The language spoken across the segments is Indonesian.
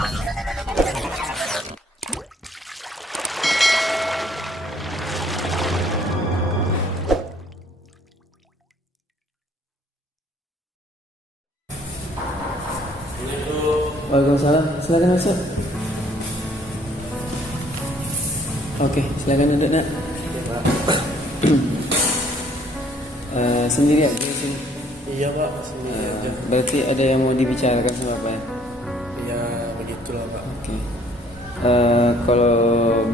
Waalaikumsalam, silakan masuk. Oke, silakan duduk nak. Sendiri aja sih. Iya pak, sendiri aja. Berarti ada yang mau dibicarakan sama Pak ya? Ya begitulah pak. Oke. Kalau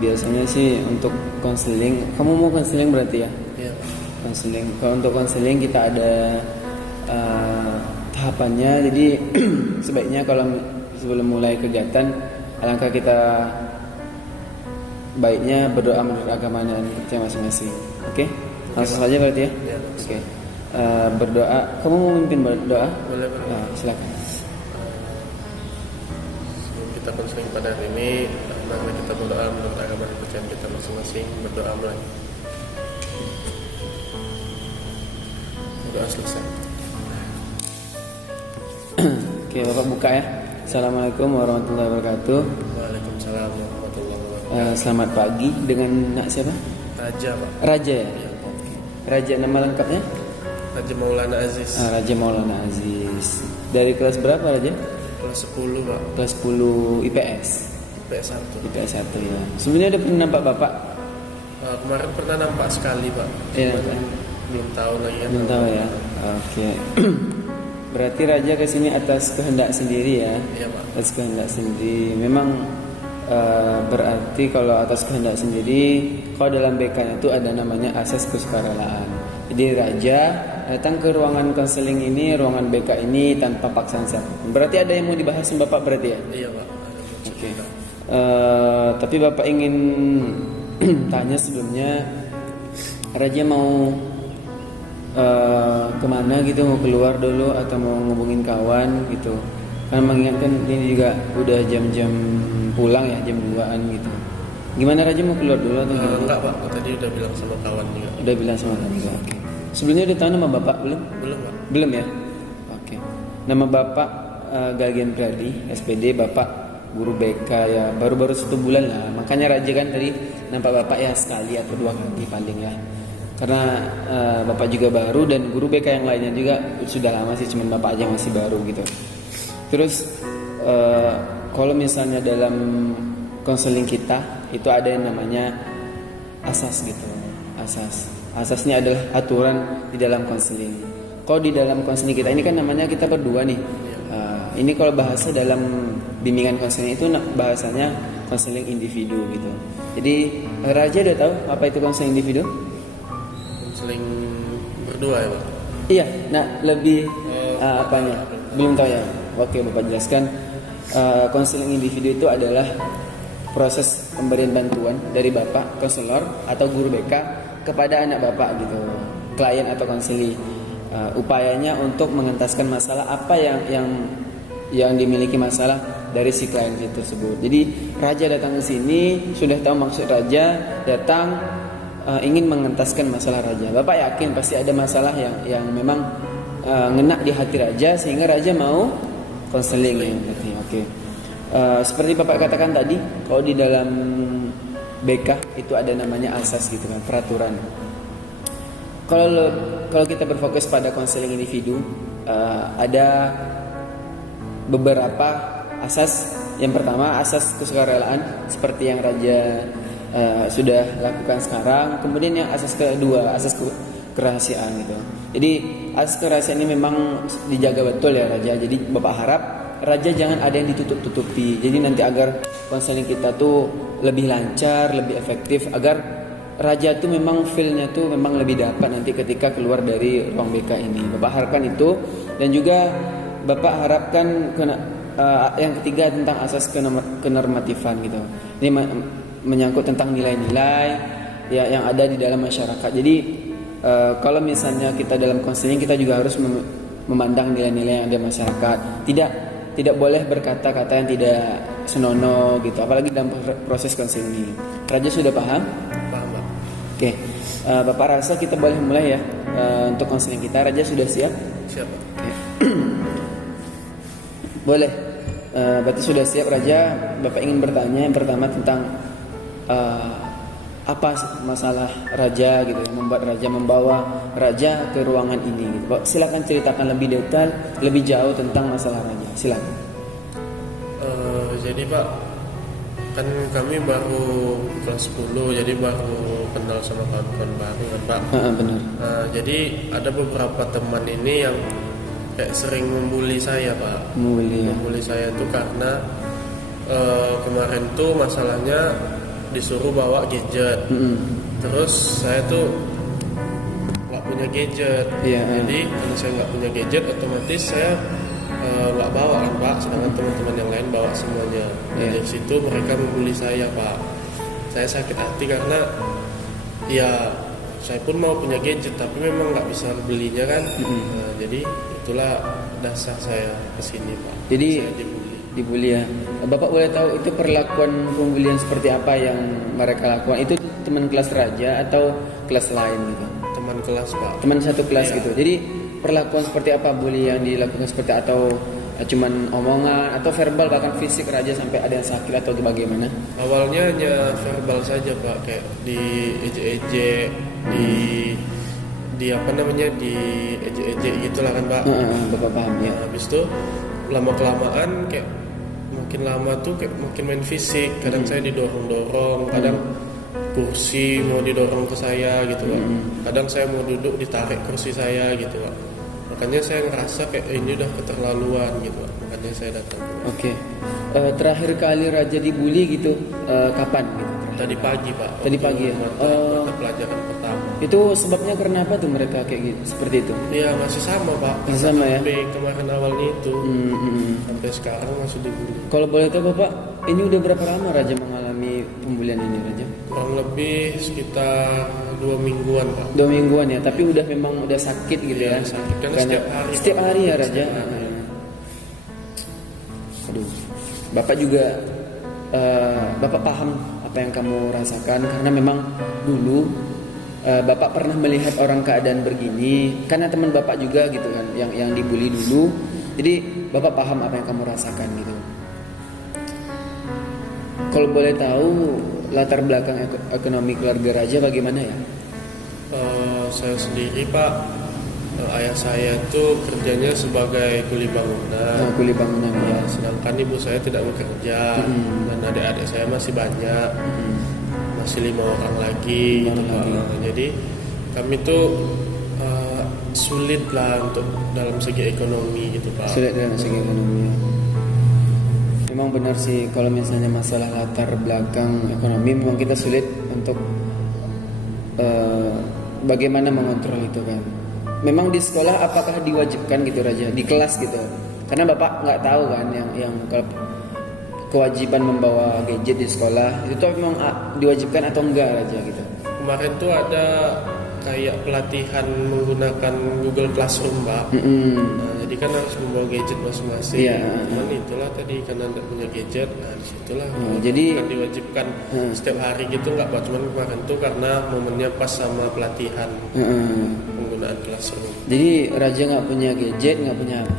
biasanya sih untuk konseling, kamu mau konseling berarti ya? Iya pak. Konseling. Kalau untuk konseling kita ada tahapannya. Jadi sebaiknya kalau sebelum mulai kegiatan, alangkah kita baiknya berdoa menurut agama dan percaya masing-masing. Oke? Langsung saja berarti ya? Iya. Oke. Berdoa. Kamu mau memimpin berdoa? Boleh pak. Silakan. Sebelum kita konseling pada hari ini, mari kita berdoa menurut agama dan kepercayaan kita masing-masing. Berdoa mulai. Berdoa selesai. Oke, Bapak buka ya. Assalamualaikum warahmatullahi wabarakatuh. Waalaikumsalam warahmatullahi wabarakatuh. Selamat pagi. Dengan nak siapa? Raja pak. Raja ya? Iya pak. Raja nama lengkapnya? Raja Maulana Aziz. Raja Maulana Aziz. Dari kelas berapa Raja? Kelas 10 pak. Kelas 10 IPS. IPS 1. IPS 1 ya. Sebenarnya udah pernah nampak Bapak? Kemarin pernah nampak sekali pak. Iya. Cuman belum tahu lagi kan. Belum tahu ya. Oke. Berarti Raja kesini atas kehendak sendiri ya? Iya pak. Atas kehendak sendiri. Memang berarti kalau atas kehendak sendiri, kalau dalam BK itu ada namanya asas kesukarelaan. Jadi Raja datang ke ruangan konseling ini, ruangan BK ini tanpa paksaan siapapun. Berarti ada yang mau dibahas sama Bapak berarti ya? Iya pak. Oke. Tapi Bapak ingin tanya sebelumnya, Raja mau kemana gitu, mau keluar dulu atau mau ngubungin kawan gitu? Karena mengingatkan ini juga udah jam-jam pulang ya, jam 2-an gitu. Gimana Raja mau keluar dulu atau gimana? Enggak pak, tadi udah bilang sama kawan juga. Udah bilang sama kamu juga. Oke. Sebelumnya udah tahu nama Bapak belum? Belum pak. Belum ya? Oke. Nama Bapak Galgian Pradi, SPD, Bapak guru BK ya, baru-baru 1 bulan lah. Makanya Raja kan tadi nampak Bapak ya sekali atau 2 kali paling ya. Karena Bapak juga baru dan guru BK yang lainnya juga sudah lama sih, cuman Bapak aja masih baru gitu. Terus kalau misalnya dalam konseling kita itu ada yang namanya asas gitu. Asasnya adalah aturan di dalam konseling. Kalau di dalam konseling kita ini kan namanya kita berdua nih. Ini kalau bahasa dalam bimbingan konseling itu bahasanya konseling individu gitu. Jadi Raja udah tahu apa itu konseling individu? Konseling berdua ya pak. Iya, nah lebih apanya? Belum tahu ya. Oke, Bapak jelaskan. Konseling individu itu adalah proses pemberian bantuan dari Bapak, konselor atau guru BK kepada anak Bapak gitu, klien atau konseli. Upayanya untuk mengentaskan masalah apa yang dimiliki masalah dari si klien tersebut. Jadi Raja datang ke sini sudah tahu maksud Raja datang ingin mengentaskan masalah Raja. Bapak yakin pasti ada masalah yang memang ngena di hati Raja sehingga Raja mau konseling ya berarti. Oke. Seperti Bapak katakan tadi, kalau di dalam BK itu ada namanya asas gitu kan, peraturan. Kalau kita berfokus pada konseling individu, ada beberapa asas. Yang pertama asas kesukarelaan seperti yang Raja sudah lakukan sekarang. Kemudian yang asas kedua asas kerahasiaan gitu. Jadi asas kerahasiaan ini memang dijaga betul ya Raja. Jadi Bapak harap Raja jangan ada yang ditutup-tutupi. Jadi nanti agar konseling kita tuh lebih lancar, lebih efektif, agar Raja tuh memang feel-nya tuh memang lebih dapat nanti ketika keluar dari ruang BK ini. Bapak harapkan itu. Dan juga Bapak harapkan yang ketiga tentang asas kenormatifan gitu. Ini menyangkut tentang nilai-nilai ya yang ada di dalam masyarakat. Jadi kalau misalnya kita dalam konseling, kita juga harus memandang nilai-nilai yang ada di masyarakat. Tidak boleh berkata-kata yang tidak senonoh gitu, apalagi dalam proses konseling ini. Raja sudah paham? Paham pak. Oke. Bapak rasa kita boleh mulai ya untuk konseling kita. Raja sudah siap? Siap pak. Oke. Boleh. Berarti sudah siap Raja. Bapak ingin bertanya yang pertama tentang apa masalah Raja gitu, yang membuat Raja membawa Raja ke ruangan ini gitu. Bapak silakan ceritakan lebih detail, lebih jauh tentang masalah Raja. Silakan. Jadi Pak, kan kami baru kelas 10, jadi baru kenal sama kawan-kawan baru kan Pak. Benar. Jadi ada beberapa teman ini yang kayak sering membuli saya Pak. Membuli saya tuh karena kemarin tuh masalahnya disuruh bawa gadget. Terus saya tuh nggak punya gadget. Jadi kalau saya nggak punya gadget, otomatis saya nggak bawa kan Pak. Sedangkan teman-teman yang lain bawa semuanya. Dari situ mereka membuli saya Pak. Saya sakit hati karena ya saya pun mau punya gadget tapi memang nggak bisa belinya kan. Jadi itulah dasar saya kesini Pak. Jadi saya dibully ya. Bapak boleh tahu itu perlakuan pembulian seperti apa yang mereka lakukan? Itu teman kelas Raja atau kelas lain gitu? Teman kelas Pak. Teman satu kelas gitu. Jadi perlakuan seperti apa bully yang dilakukan seperti atau cuman omongan atau verbal bahkan fisik Raja sampai ada yang sakit atau bagaimana? Awalnya hanya verbal saja Pak, kayak di ejek-ejek, di apa namanya, di ejek-ejek gitulah kan Pak. Bapak paham ya. Habis itu lama kelamaan kayak makin lama tuh kayak makin main fisik. Kadang saya didorong-dorong, kadang kursi mau didorong ke saya gitu Pak. Kadang saya mau duduk ditarik kursi saya gitu Pak. Makanya saya ngerasa kayak ini udah keterlaluan gitu Pak. Makanya saya datang. Oke. Terakhir kali Raja dibully gitu kapan gitu? Tadi pagi Pak. Tadi pagi ya. Mata pelajaran pertama. Itu sebabnya kenapa tuh mereka kayak gitu seperti itu? Iya masih sama Pak. Masih sama ya. Sampai kemarin awalnya itu. Sampai sekarang masih dibully. Kalau boleh tahu Bapak, ini udah berapa lama Raja mengalami pembulian ini Raja? Kurang lebih sekitar 2 mingguan Pak. 2 mingguan ya, tapi udah memang udah sakit gitu ya. Sakit kan Karena setiap hari ya Raja. Aduh. Bapak juga Bapak paham apa yang kamu rasakan karena memang dulu Bapak pernah melihat orang keadaan begini karena teman Bapak juga gitu kan yang dibully dulu. Jadi Bapak paham apa yang kamu rasakan gitu. Kalau boleh tahu latar belakang ekonomi keluarga Raja bagaimana ya? Saya sendiri Pak, ayah saya itu kerjanya sebagai kuli bangunan. Kuli bangunan ya. Sedangkan ibu saya tidak bekerja dan adik-adik saya masih banyak, masih 5 orang lagi gitu Pak. Jadi kami tuh sulit lah untuk dalam segi ekonomi gitu Pak. Sulit dalam segi ekonomi. Memang benar sih kalau misalnya masalah latar belakang ekonomi memang kita sulit untuk bagaimana mengontrol itu kan. Memang di sekolah apakah diwajibkan gitu Raja di kelas gitu? Karena Bapak nggak tahu kan yang kewajiban membawa gadget di sekolah itu memang diwajibkan atau enggak Raja gitu. Kemarin tuh ada kayak pelatihan menggunakan Google Classroom Pak. Jadi kan harus membawa gadget masing-masing. Cuman itulah tadi karena tidak punya gadget, disitulah. Jadi kan diwajibkan setiap hari gitu nggak Pak. Cuman kemarin tuh karena momennya pas sama pelatihan penggunaan Classroom. Jadi Raja nggak punya gadget, nggak punya HP,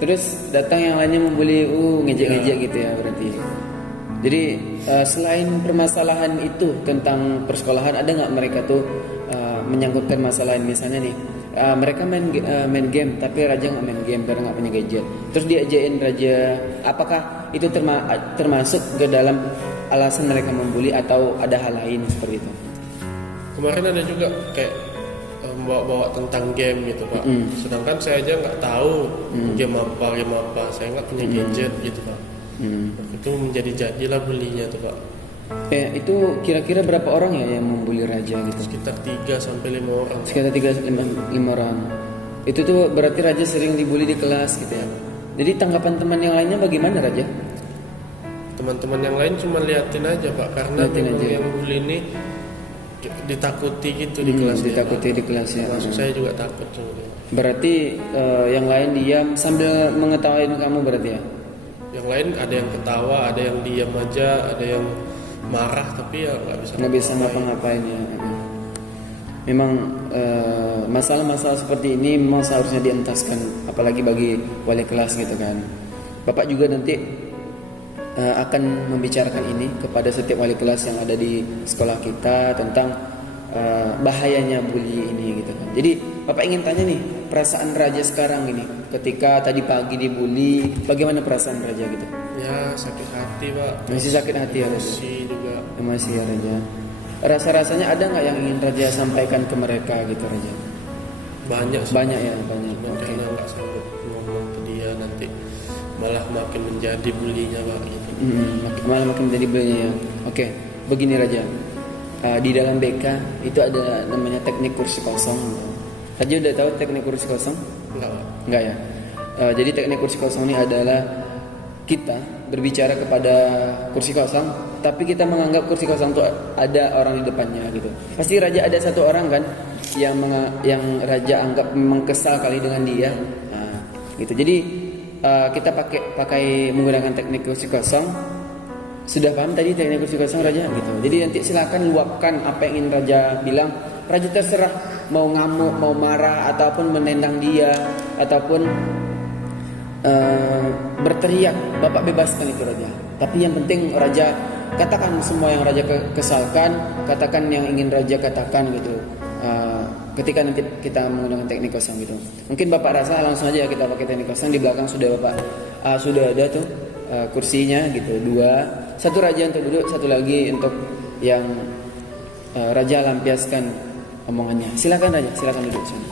terus datang yang lainnya membuli, ngejek-ngejek gitu ya berarti. Jadi selain permasalahan itu tentang persekolahan, ada nggak mereka tuh menyangkutkan masalah ini misalnya nih mereka main game tapi Raja nggak main game karena nggak punya gadget, terus diajain Raja, apakah itu termasuk ke dalam alasan mereka membuli atau ada hal lain seperti itu? Kemarin ada juga kayak bawa tentang game gitu Pak. Sedangkan saya aja nggak tahu game apa, saya nggak punya gadget gitu Pak. Itu jadilah bulinya tuh Pak. Itu kira-kira berapa orang ya yang membuli Raja gitu? Sekitar 3-5 orang. Sekitar 3-5 orang. Itu tuh berarti Raja sering dibully di kelas gitu ya. Jadi tanggapan teman yang lainnya bagaimana Raja? Teman-teman yang lain cuma liatin aja Pak, karena yang bully ini ditakuti gitu di kelas. Ditakuti di kelas ya. Maksud saya juga takut tuh. Berarti yang lain diam sambil mengetawain kamu berarti ya? Yang lain ada yang ketawa, ada yang diam aja, ada yang marah tapi ya nggak bisa ngapa-ngapain ya. Memang masalah-masalah seperti ini memang seharusnya dientaskan, apalagi bagi wali kelas gitu kan. Bapak juga nanti akan membicarakan ini kepada setiap wali kelas yang ada di sekolah kita tentang bahayanya bully ini gitu kan. Jadi Bapak ingin tanya nih, perasaan Raja sekarang ini ketika tadi pagi dibully, bagaimana perasaan Raja gitu? Ya sakit hati Pak. Masih sakit hati ya Raja? Masih juga. Masih ya Raja. Rasa-rasanya ada nggak yang ingin Raja sampaikan ke mereka gitu Raja? Banyak sih. Banyak ya, banyak. Karena nggak sanggup ngomong ke dia, nanti malah makin menjadi bulinya Pak gitu. Malah makin menjadi bulinya ya. Oke, begini Raja. Di dalam BK itu ada namanya teknik kursi kosong. Raja udah tahu teknik kursi kosong? Enggak ya. Jadi teknik kursi kosong ini adalah kita berbicara kepada kursi kosong, tapi kita menganggap kursi kosong itu ada orang di depannya gitu. Pasti Raja ada satu orang kan yang Raja anggap memang kesal kali dengan dia. Nah, gitu. Jadi kita pakai menggunakan teknik kursi kosong. Sudah paham tadi teknik kursi kosong Raja gitu. Jadi nanti silakan luapkan apa yang ingin Raja bilang. Raja terserah mau ngamuk, mau marah ataupun menendang dia ataupun berteriak, Bapak bebaskan itu Raja. Tapi yang penting Raja katakan semua yang Raja kesalkan, katakan yang ingin Raja katakan gitu. Ketika nanti kita menggunakan teknik kosong gitu. Mungkin Bapak rasa langsung aja kita pakai teknik kosong. Di belakang sudah Bapak sudah ada tuh kursinya gitu, 2. Satu Raja untuk duduk, satu lagi untuk yang Raja lampiaskan omongannya. Silakan Raja, silakan duduk sini.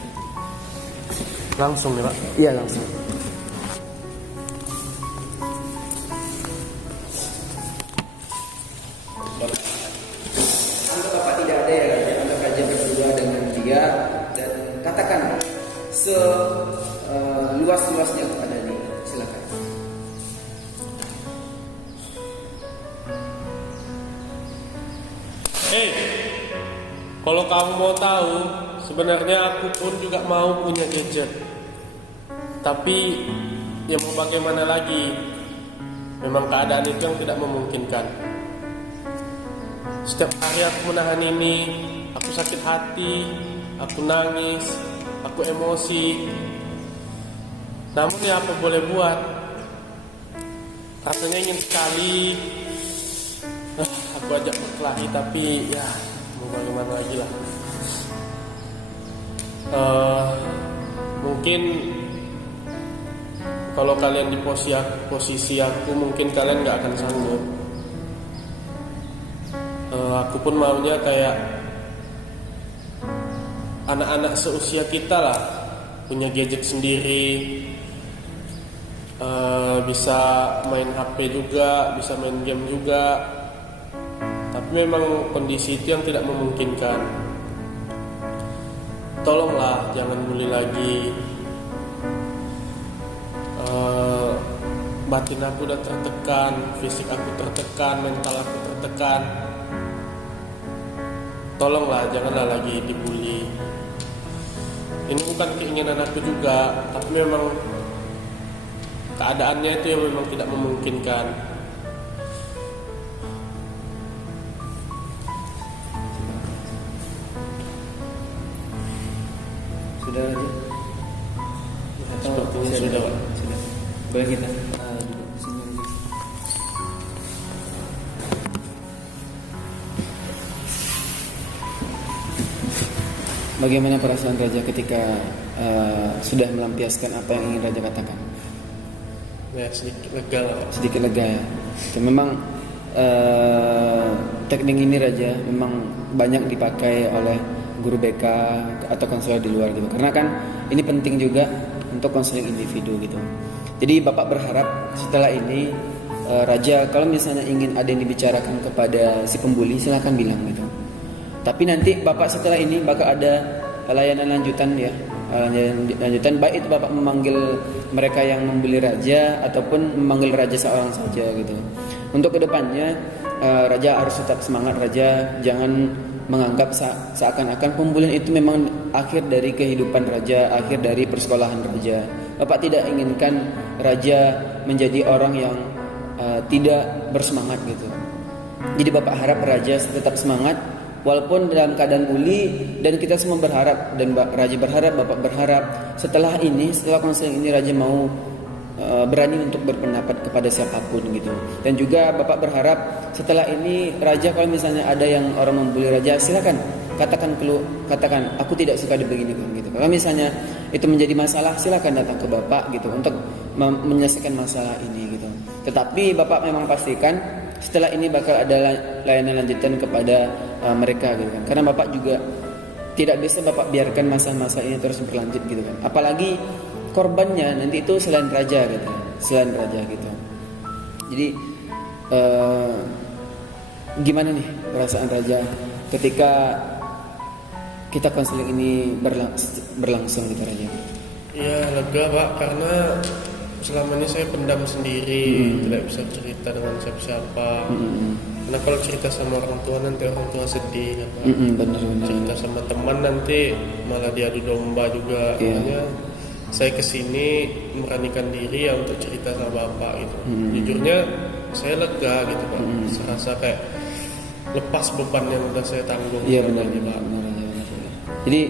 Langsung nih Pak? Iya langsung. Anggap Bapak tidak ada ya Raja, anggap Raja berdua dengan dia dan katakan seluas-luasnya kepada dia. Silakan. Kalau kamu mau tahu, sebenarnya aku pun juga mau punya gadget. Tapi ya mau bagaimana lagi? Memang keadaan itu yang tidak memungkinkan. Setiap hari aku menahan ini, aku sakit hati, aku nangis, aku emosi. Namun ya apa boleh buat? Rasanya ingin sekali aku ajak berkelahi, tapi ya mau bagaimana lagi lah. Mungkin kalau kalian di posisi aku, mungkin kalian gak akan sanggup. Aku pun maunya kayak anak-anak seusia kita lah, punya gadget sendiri, bisa main HP juga, bisa main game juga. Tapi memang kondisi itu yang tidak memungkinkan. Tolonglah jangan bully lagi. Batin aku udah tertekan, fisik aku tertekan, mental aku tertekan. Tolonglah janganlah lagi dibully. Ini bukan keinginan aku juga, tapi memang keadaannya itu yang memang tidak memungkinkan. Sudah Raja? Sepertinya sudah Pak. Sudah. Boleh kita duduk sini Raja. Bagaimana perasaan Raja ketika sudah melampiaskan apa yang ingin Raja katakan? Ya sedikit lega lah Pak. Sedikit lega ya. Dan memang teknik ini Raja memang banyak dipakai oleh guru BK atau konselor di luar gitu. Karena kan ini penting juga untuk konseling individu gitu. Jadi Bapak berharap setelah ini Raja kalau misalnya ingin ada yang dibicarakan kepada si pembuli silakan bilang gitu. Tapi nanti Bapak setelah ini bakal ada layanan lanjutan ya. Lanjutan baik itu Bapak memanggil mereka yang membuli Raja ataupun memanggil Raja seorang saja gitu. Untuk kedepannya Raja harus tetap semangat Raja, jangan menganggap seakan-akan pembulian itu memang akhir dari kehidupan Raja, akhir dari persekolahan Raja. Bapak tidak inginkan Raja menjadi orang yang tidak bersemangat gitu. Jadi Bapak harap Raja tetap semangat walaupun dalam keadaan bully, dan kita semua berharap dan Raja berharap, Bapak berharap setelah konseling ini Raja mau berani untuk berpendapat kepada siapapun gitu. Dan juga Bapak berharap setelah ini raja, kalau misalnya ada yang orang membuli raja, silakan katakan aku tidak suka dibeginikan gitu. Kalau misalnya itu menjadi masalah, silakan datang ke Bapak gitu untuk menyelesaikan masalah ini gitu. Tetapi Bapak memang pastikan setelah ini bakal ada layanan lanjutan kepada mereka gitu kan. Karena Bapak juga tidak bisa Bapak biarkan masa-masa ini terus berlanjut gitu kan. Apalagi korbannya nanti itu selain raja gitu. Jadi gimana nih perasaan raja ketika kita konseling ini berlangsung gitu raja? Ya lega Pak, karena selama ini saya pendam sendiri, tidak bisa cerita dengan siapa-siapa. Karena kalau cerita sama orang tua nanti orang tua sedih, Pak. Benar. Cerita sama teman nanti malah diadu domba juga. Makanya saya kesini meranikan diri ya untuk cerita sama Bapak gitu. Jujurnya saya lega gitu Pak. Serasa kayak lepas beban yang udah saya tanggung. Iya benar. Jadi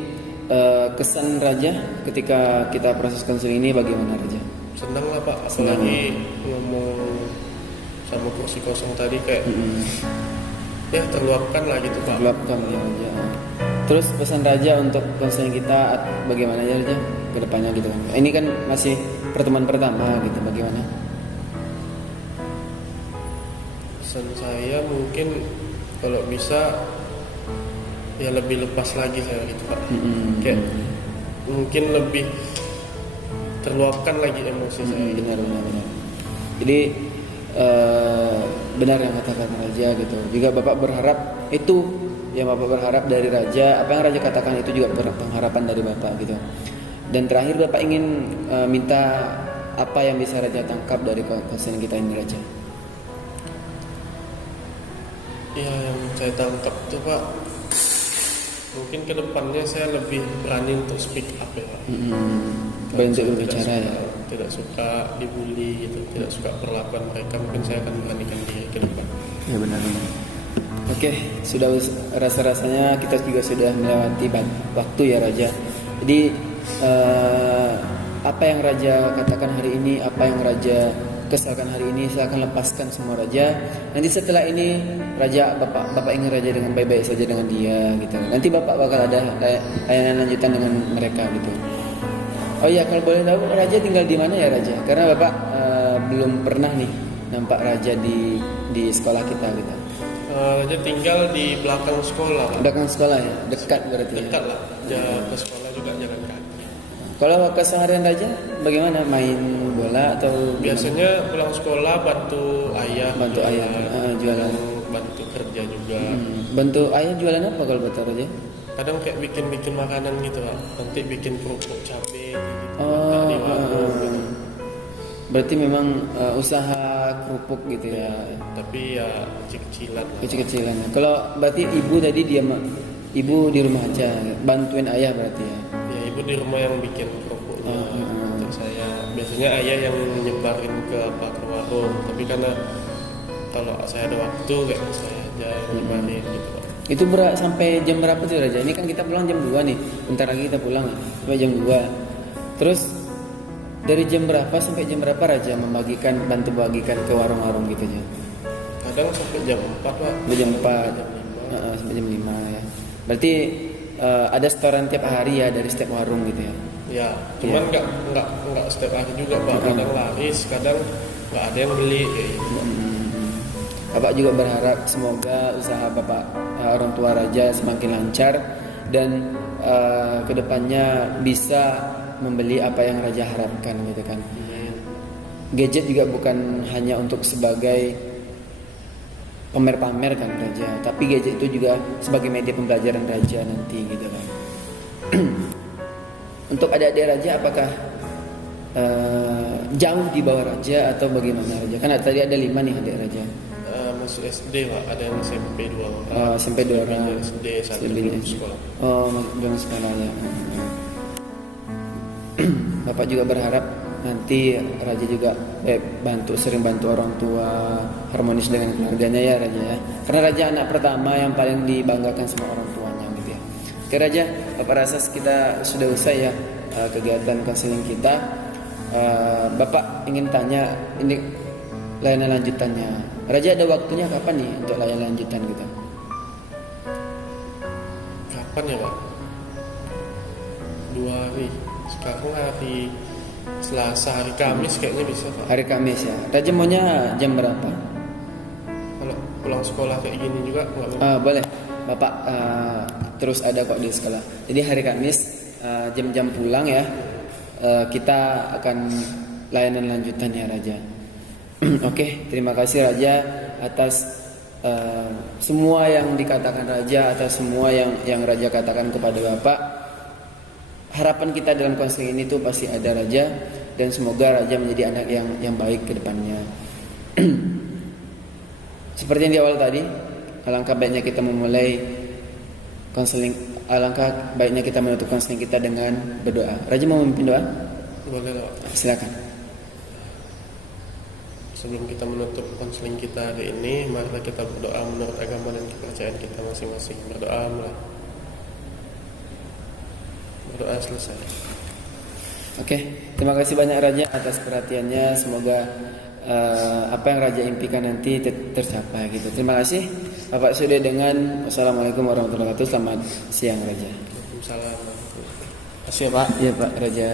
kesan raja ketika kita proses konseling ini bagaimana raja? Senang lah Pak, apalagi ngomong sama kursi kosong tadi kayak ya terluapkan lah gitu Pak. Terluapkan ya raja. Terus pesan raja untuk konseling kita bagaimana ya raja ke depannya gitu? Ini kan masih pertemuan pertama gitu, bagaimana? Pesan saya mungkin kalau bisa ya lebih lepas lagi saya gitu Pak. Kayak mungkin lebih terluapkan lagi emosi saya. Benar. Jadi benar yang katakan raja gitu. Juga Bapak berharap itu yang Bapak berharap dari raja, apa yang raja katakan itu juga pengharapan dari Bapak gitu. Dan terakhir Bapak ingin minta apa yang bisa raja tangkap dari konseling kita ini raja? Ya yang saya tangkap tuh Pak, mungkin kedepannya saya lebih berani untuk speak up ya Pak. Berani untuk berbicara ya. Tidak suka dibully gitu, tidak suka perlakuan mereka, mungkin saya akan beranikan diri ke depan. Ya benar. Oke, sudah rasa-rasanya kita juga sudah melewati waktu ya raja. Jadi apa yang raja katakan hari ini, apa yang raja kesalkan hari ini, saya akan lepaskan semua raja. Nanti setelah ini raja bapak ingin raja dengan baik-baik saja dengan dia gitu. Nanti Bapak bakal ada layanan lanjutan dengan mereka gitu. Oh iya, kalau boleh tahu raja tinggal di mana ya raja? Karena Bapak belum pernah nih nampak raja di sekolah kita gitu. Raja tinggal di belakang sekolah Pak. Belakang sekolah ya, dekat berarti. Dekat lah, ke sekolah juga jalan kaki. Kalau keseharian raja bagaimana, main bola atau biasanya pulang sekolah bantu ayah jualan, bantu kerja juga. Bantu ayah jualan apa kalau bantu raja? Kadang kayak bikin makanan gitu Pak. Nanti bikin kerupuk cabai gitu. Gitu. Berarti memang usaha kerupuk gitu ya. Tapi ya kecil-kecilan lah. Kecil-kecilan. Kalau berarti ibu tadi ibu di rumah aja bantuin ayah berarti ya. Ibu di rumah yang bikin kerupuknya. Untuk saya biasanya ayah yang nyebarin ke warung. Tapi karena kalau saya ada waktu kayak saya aja yang nyebarin gitu Pak. Itu sampai jam berapa tuh raja? Ini kan kita pulang jam 2 nih. Bentar lagi kita pulang ya. Sampai jam 2. Terus dari jam berapa sampai jam berapa raja bantu bagikan ke warung-warung gitu aja? Kadang sampai jam 4 Pak. Sampai jam 4. Sampai jam 5 ya. Berarti ada setoran tiap hari ya dari setiap warung gitu ya? Ya, cuman nggak setiap hari juga Pak. Kadang laris, kadang nggak ada yang beli. Bapak juga berharap semoga usaha Bapak orang tua raja semakin lancar dan kedepannya bisa membeli apa yang raja harapkan gitu kan. Gadget juga bukan hanya untuk sebagai pamer-pamer kan raja, tapi gadget itu juga sebagai media pembelajaran raja nanti gitu kan. Untuk adik-adik raja apakah jauh di bawah raja atau bagaimana raja? Karena tadi ada 5 nih adik raja. Masuk SD Pak, ada yang SMP 2 orang. SMP 2 orang. SD 1 belum sekolah. Belum sekolah ya. Bapak juga berharap nanti raja juga sering bantu orang tua, harmonis dengan keluarganya ya raja ya. Karena raja anak pertama yang paling dibanggakan sama orang tuanya gitu ya. Oke raja, Bapak rasa kita sudah usai ya kegiatan konseling kita. Bapak ingin tanya ini layanan lanjutannya. Raja ada waktunya kapan nih untuk layanan lanjutan gitu? Kapan ya Pak? 2 hari. Sekarang hari Selasa, hari Kamis kayaknya bisa Pak. Hari Kamis ya. Raja maunya jam berapa? Kalau pulang sekolah kayak gini juga nggak apa-apa. Boleh. Bapak terus ada kok di sekolah. Jadi hari Kamis jam-jam pulang ya. Kita akan layanan lanjutannya Raja. Oke, terima kasih Raja atas semua yang dikatakan Raja, atas semua yang Raja katakan kepada Bapak. Harapan kita dalam konseling ini tuh pasti ada Raja, dan semoga Raja menjadi anak yang baik ke depannya. Seperti yang di awal tadi, alangkah baiknya kita memulai konseling, alangkah baiknya kita menutup konseling kita dengan berdoa. Raja mau memimpin doa? Boleh lah Pak. Silakan. Sebelum kita menutup konseling kita hari ini, marilah kita berdoa menurut agama dan kepercayaan kita masing-masing. Berdoa mulai. Berdoa selesai. Oke, terima kasih banyak Raja atas perhatiannya. Semoga apa yang Raja impikan nanti tercapai gitu. Terima kasih. Bapak sudah dengan Wassalamualaikum warahmatullahi wabarakatuh. Selamat siang Raja. Waalaikumsalam. Terima kasih Pak. Iya Pak Raja.